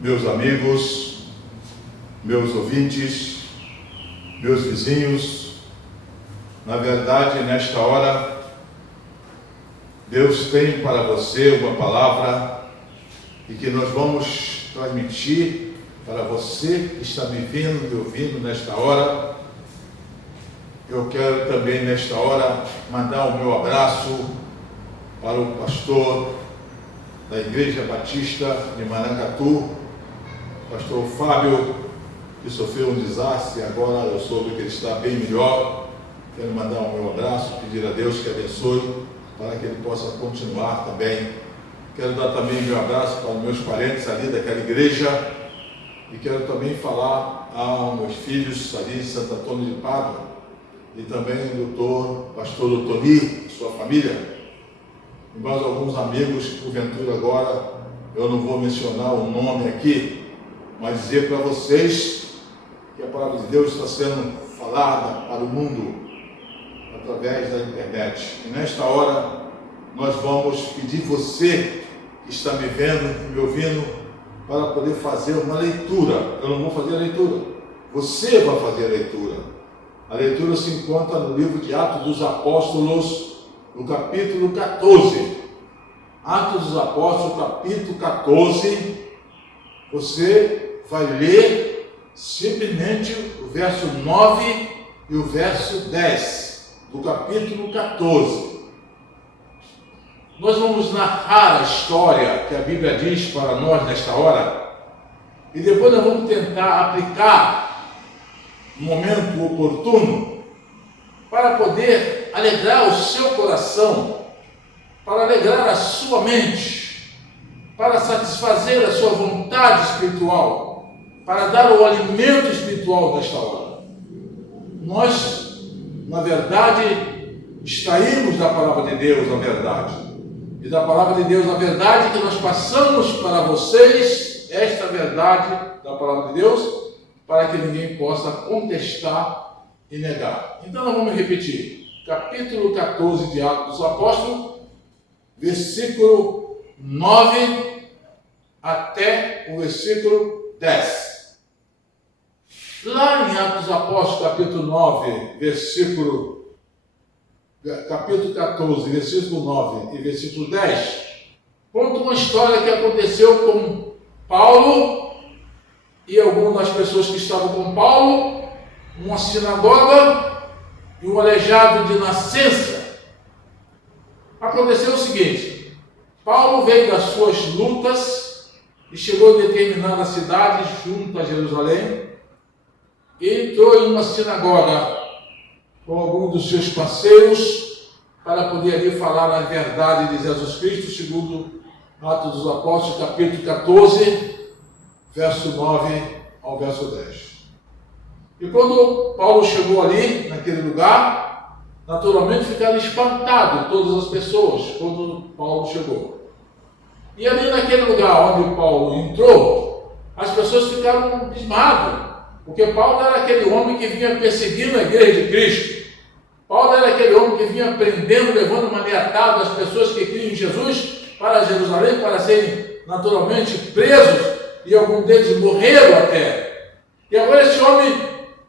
meus amigos, meus ouvintes, meus vizinhos. Na verdade, nesta hora, Deus tem para você uma palavra e que nós vamos transmitir para você que está me vendo e ouvindo nesta hora. Eu quero também nesta hora mandar o meu abraço para o pastor da Igreja Batista de Maracatu, pastor Fábio, que sofreu um desastre, agora eu soube que ele está bem melhor. Quero mandar o meu abraço, pedir a Deus que abençoe, para que ele possa continuar também. Quero dar também meu abraço para os meus parentes ali daquela igreja, e quero também falar aos meus filhos ali em Santo Antônio de Pádua, e também o pastor Toni, sua família, e mais alguns amigos que porventura agora eu não vou mencionar o nome aqui, mas dizer para vocês que a palavra de Deus está sendo falada para o mundo através da internet. E nesta hora nós vamos pedir você que está me vendo e me ouvindo para poder fazer uma leitura. Eu não vou fazer a leitura, você vai fazer a leitura. A leitura se encontra no livro de Atos dos Apóstolos, no capítulo 14. Atos dos Apóstolos, capítulo 14. Você vai ler simplesmente o verso 9 e o verso 10 do capítulo 14. Nós vamos narrar a história que a Bíblia diz para nós nesta hora, e depois nós vamos tentar aplicar no momento oportuno para poder alegrar o seu coração, para alegrar a sua mente, para satisfazer a sua vontade espiritual, para dar o alimento espiritual nesta hora. Nós, na verdade, extraímos da palavra de Deus a verdade, e da palavra de Deus a verdade que nós passamos para vocês, esta verdade da palavra de Deus, para que ninguém possa contestar e negar. Então nós vamos repetir, capítulo 14 de Atos dos Apóstolos, versículo 9 até o versículo 10. Lá em Atos dos Apóstolos, capítulo 14, versículo 9 e versículo 10, conta uma história que aconteceu com Paulo e algumas das pessoas que estavam com Paulo, uma sinagoga e um aleijado de nascença. Aconteceu o seguinte: Paulo veio das suas lutas e chegou em determinada cidade junto a Jerusalém e entrou em uma sinagoga com alguns dos seus parceiros para poder ali falar a verdade de Jesus Cristo, segundo Atos dos Apóstolos, capítulo 14, verso 9 ao verso 10. E quando Paulo chegou ali, naquele lugar, naturalmente ficaram espantados todas as pessoas quando Paulo chegou. E ali naquele lugar onde Paulo entrou, as pessoas ficaram abismadas, porque Paulo era aquele homem que vinha perseguindo a igreja de Cristo. Paulo era aquele homem que vinha prendendo, levando maniatado as pessoas que criam em Jesus para Jerusalém, para serem naturalmente presos, e alguns deles morreram até. E agora esse homem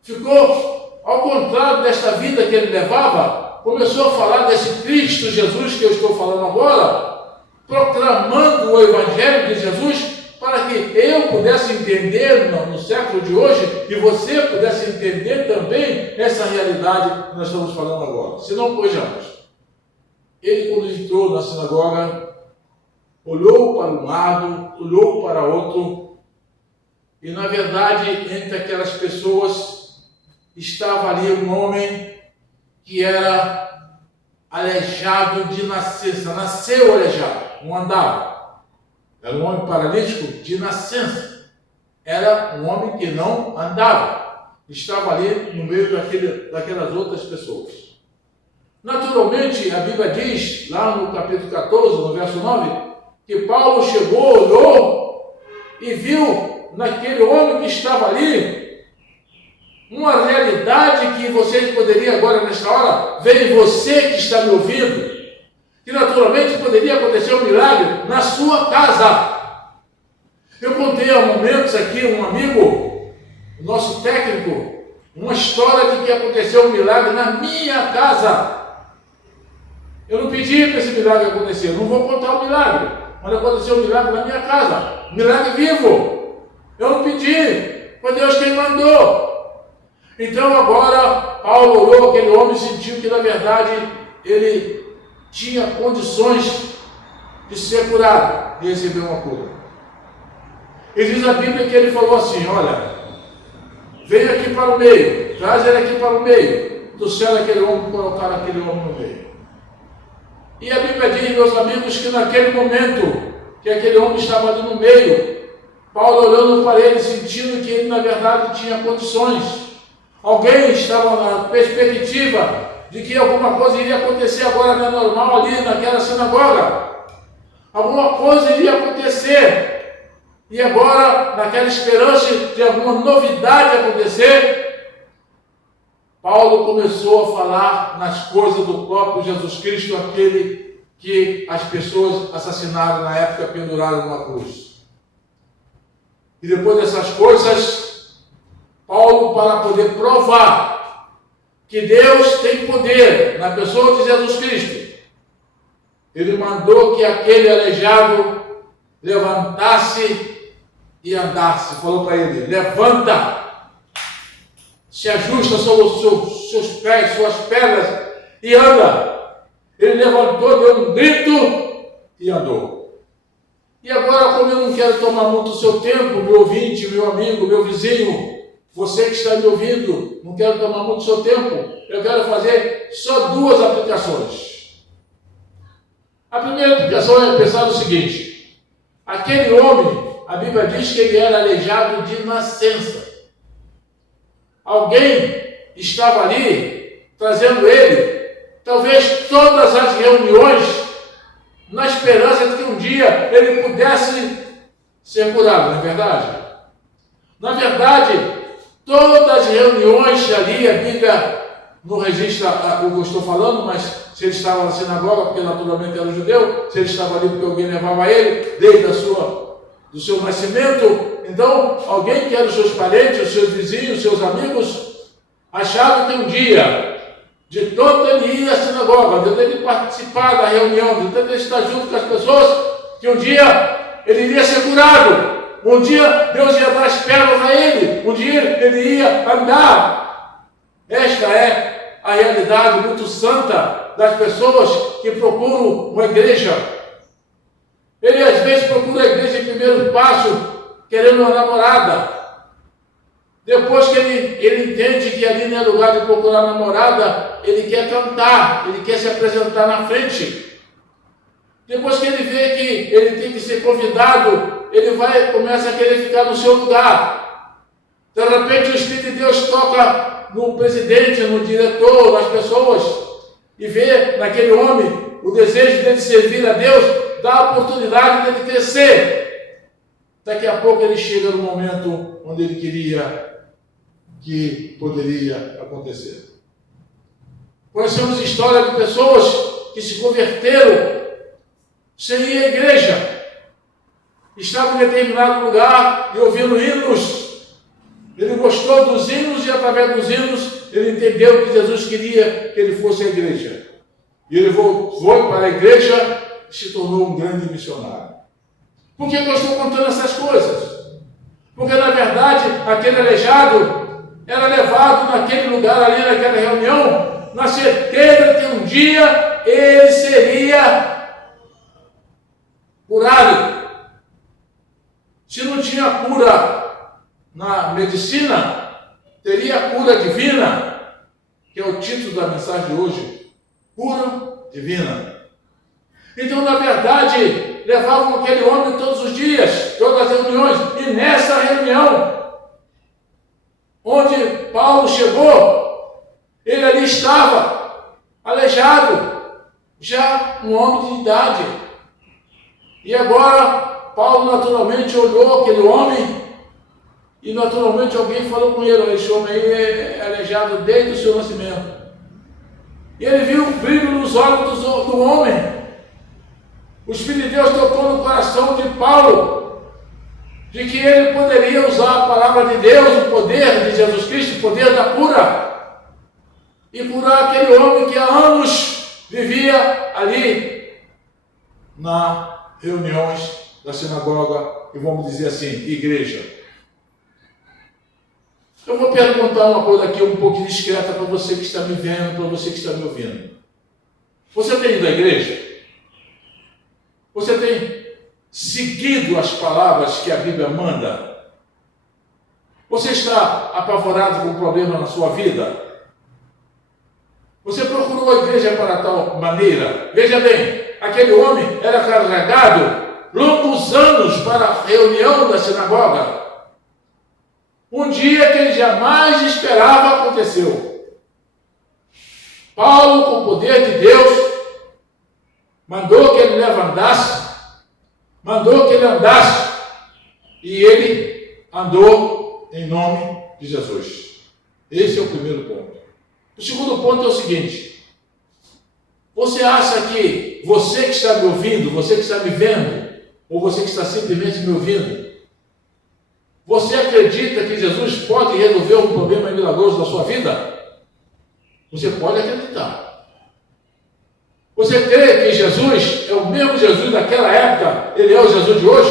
ficou, ao contrário desta vida que ele levava, começou a falar desse Cristo Jesus que eu estou falando agora, proclamando o Evangelho de Jesus, para que eu pudesse entender no século de hoje, e você pudesse entender também essa realidade que nós estamos falando agora. Se não, vejamos. Ele, quando entrou na sinagoga, olhou para um lado, olhou para outro, e na verdade, entre aquelas pessoas, estava ali um homem que era aleijado de nascença, nasceu aleijado, não andava. Era um homem paralítico de nascença, era um homem que não andava, estava ali no meio daquelas outras pessoas. Naturalmente, a Bíblia diz, lá no capítulo 14, no verso 9, que Paulo chegou, olhou e viu naquele homem que estava ali uma realidade que você poderia agora, nesta hora, ver em você que está me ouvindo, que naturalmente poderia acontecer um milagre na sua casa. Eu contei há momentos aqui, um amigo, o nosso técnico, uma história de que aconteceu um milagre na minha casa. Eu não pedi para esse milagre acontecer, não vou contar o milagre, mas aconteceu um milagre na minha casa, um milagre vivo. Eu não pedi, foi Deus quem mandou. Então agora Paulo olhou aquele homem e sentiu que na verdade ele tinha condições de ser curado, de receber uma cura. E diz a Bíblia que ele falou assim: olha, vem aqui para o meio, traz ele aqui para o meio, trouxeram aquele homem, colocaram aquele homem no meio. E a Bíblia diz, meus amigos, que naquele momento que aquele homem estava ali no meio, Paulo olhando para ele, sentindo que ele na verdade tinha condições. Alguém estava na perspectiva de que alguma coisa iria acontecer agora, não é normal, ali naquela sinagoga. Alguma coisa iria acontecer. E agora, naquela esperança de alguma novidade acontecer, Paulo começou a falar nas coisas do próprio Jesus Cristo, aquele que as pessoas assassinaram na época, penduraram numa cruz. E depois dessas coisas, Paulo, para poder provar que Deus tem poder na pessoa de Jesus Cristo, ele mandou que aquele aleijado levantasse e andasse. Falou para ele: levanta, se ajusta sobre os seus pés, suas pernas e anda. Ele levantou, deu um grito e andou. E agora, como eu não quero tomar muito o seu tempo, meu ouvinte, meu amigo, meu vizinho, você que está me ouvindo, não quero tomar muito o seu tempo, eu quero fazer só duas aplicações. A primeira aplicação é pensar no seguinte: aquele homem, a Bíblia diz que ele era aleijado de nascença. Alguém estava ali trazendo ele, talvez todas as reuniões, na esperança de que um dia ele pudesse ser curado, não é verdade? Na verdade, todas as reuniões ali, a Bíblia não registra o que eu estou falando, mas se ele estava na sinagoga, porque naturalmente era judeu, se ele estava ali porque alguém levava ele, desde do seu nascimento, então alguém que era os seus parentes, os seus vizinhos, os seus amigos, achava que um dia, de tanto ele ir à sinagoga, de ele participar da reunião, de tanto ele estar junto com as pessoas, que um dia ele iria ser curado, um dia Deus ia dar as pernas a ele, um dia ele ia andar. Esta é a realidade muito santa das pessoas que procuram uma igreja. Ele às vezes procura a igreja em primeiro passo, querendo uma namorada. Depois que ele entende que ali não é lugar de procurar namorada, ele quer cantar, ele quer se apresentar na frente. Depois que ele vê que ele tem que ser convidado, ele começa a querer ficar no seu lugar. De repente o Espírito de Deus toca no presidente, no diretor, nas pessoas, e vê naquele homem o desejo dele servir a Deus, dá a oportunidade dele crescer. Daqui a pouco ele chega no momento onde ele queria que poderia acontecer. Conhecemos história de pessoas que se converteram sem ir à igreja. Estava em determinado lugar e ouvindo hinos. Ele gostou dos hinos e através dos hinos ele entendeu que Jesus queria que ele fosse à igreja. E ele foi para a igreja e se tornou um grande missionário. Por que eu estou contando essas coisas? Porque na verdade aquele aleijado era levado naquele lugar ali, naquela reunião, na certeza que um dia ele seria curado. Se não tinha cura na medicina, teria cura divina, que é o título da mensagem de hoje, cura divina. Então, na verdade, levavam aquele homem todos os dias, todas as reuniões, e nessa reunião, onde Paulo chegou, ele ali estava, aleijado, já um homem de idade. E agora, Paulo naturalmente olhou aquele homem, e naturalmente alguém falou com ele: esse homem aí é aleijado desde o seu nascimento. E ele viu o brilho nos olhos do homem. O Espírito de Deus tocou no coração de Paulo. de que ele poderia usar a palavra de Deus, o poder de Jesus Cristo, o poder da cura, e curar aquele homem que há anos vivia ali na reuniões da sinagoga, e vamos dizer assim, igreja. Eu vou perguntar uma coisa aqui um pouco discreta para você que está me vendo, para você que está me ouvindo. Você tem ido à igreja? Você tem seguido as palavras que a Bíblia manda? Você está apavorado com um problema na sua vida? Você procurou a igreja para tal maneira? Veja bem, aquele homem era carregado longos anos para a reunião da sinagoga. Um dia que ele jamais esperava aconteceu. Paulo, com o poder de Deus, mandou que ele levantasse, mandou que ele andasse, e ele andou em nome de Jesus. Esse é o primeiro ponto. O segundo ponto é o seguinte: você acha que você que está me ouvindo, você que está me vendo, ou você que está simplesmente me ouvindo, você acredita que Jesus pode resolver um problema milagroso da sua vida? Você pode acreditar. Você crê que Jesus é o mesmo Jesus daquela época, ele é o Jesus de hoje?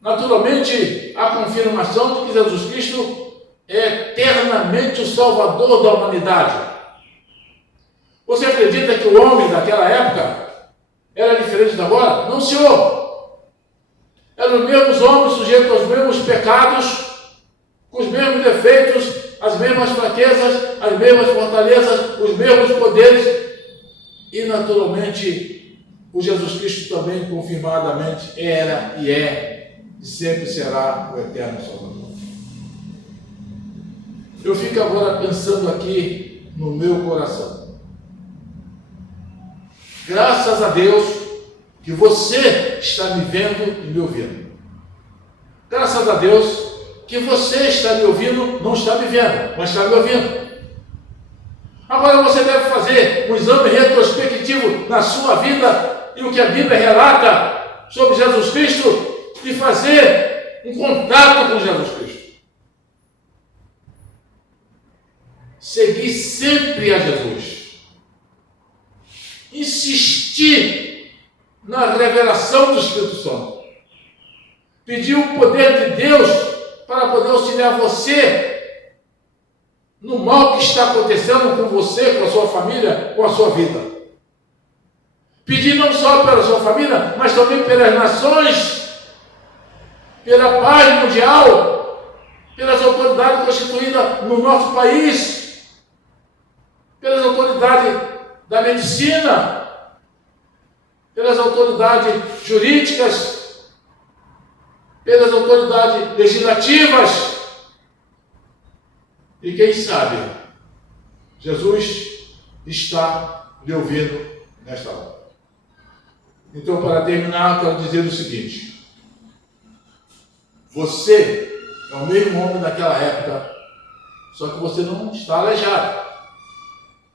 Naturalmente, a confirmação de que Jesus Cristo é eternamente o Salvador da humanidade. Você acredita que o homem daquela época era diferente de agora? Não, senhor. Eram os mesmos homens sujeitos aos mesmos pecados, com os mesmos defeitos, as mesmas fraquezas, as mesmas fortalezas, os mesmos poderes. E naturalmente, o Jesus Cristo também, confirmadamente, era e é, e sempre será o eterno Salvador. Eu fico agora pensando aqui no meu coração. Graças a Deus que você está me vendo e me ouvindo. Graças a Deus que você está me ouvindo, não está me vendo, mas está me ouvindo. Agora você deve fazer um exame retrospectivo na sua vida e o que a Bíblia relata sobre Jesus Cristo e fazer um contato com Jesus Cristo. Seguir sempre a Jesus. Insistir na revelação do Espírito Santo. Pedir o poder de Deus para poder auxiliar você no mal que está acontecendo com você, com a sua família, com a sua vida. Pedir não só pela sua família, mas também pelas nações, pela paz mundial, pelas autoridades constituídas no nosso país, pelas autoridades da medicina, pelas autoridades jurídicas, pelas autoridades legislativas. E quem sabe, Jesus está lhe ouvindo nesta hora. Então, para terminar, eu quero dizer o seguinte: você é o mesmo homem daquela época, só que você não está aleijado.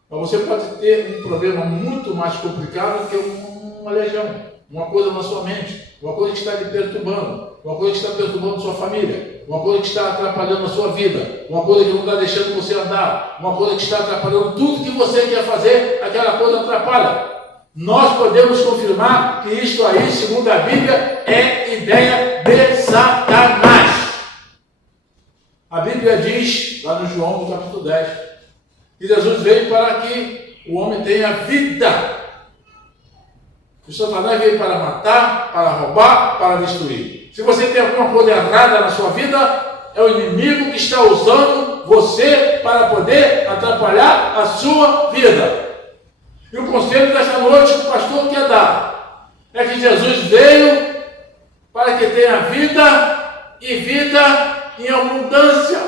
Mas você pode ter um problema muito mais complicado que uma legião, uma coisa na sua mente, uma coisa que está lhe perturbando, uma coisa que está perturbando sua família, uma coisa que está atrapalhando a sua vida, uma coisa que não está deixando você andar, uma coisa que está atrapalhando tudo que você quer fazer, aquela coisa atrapalha. Nós podemos confirmar que isto aí, segundo a Bíblia, é ideia de Satanás. A Bíblia diz, lá no João, no capítulo 10, que Jesus veio para que o homem tenha vida. O Satanás veio para matar, para roubar, para destruir. Se você tem alguma coisa errada na sua vida, é o inimigo que está usando você para poder atrapalhar a sua vida. E o conselho desta noite que o pastor quer dar é que Jesus veio para que tenha vida e vida em abundância.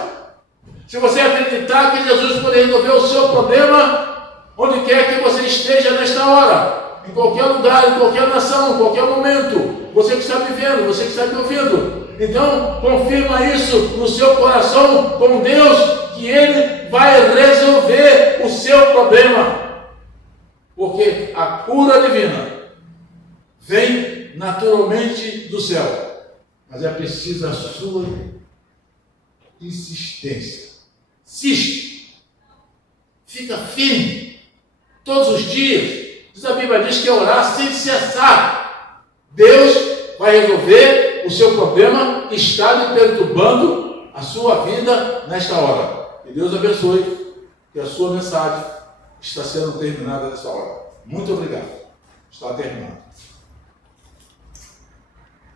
Se você acreditar que Jesus pode resolver o seu problema, onde quer que você esteja nesta hora, em qualquer lugar, em qualquer nação, em qualquer momento, você que está me vendo, você que está me ouvindo, então confirma isso no seu coração com Deus, que Ele vai resolver o seu problema. Porque a cura divina vem naturalmente do céu. mas é preciso a sua insistência. Insiste. Fica firme. Todos os dias. A Bíblia diz que é orar sem cessar. Deus vai resolver o seu problema que está lhe perturbando a sua vida nesta hora. Que Deus abençoe, que a sua mensagem está sendo terminada nesta hora. Muito obrigado. Está terminado.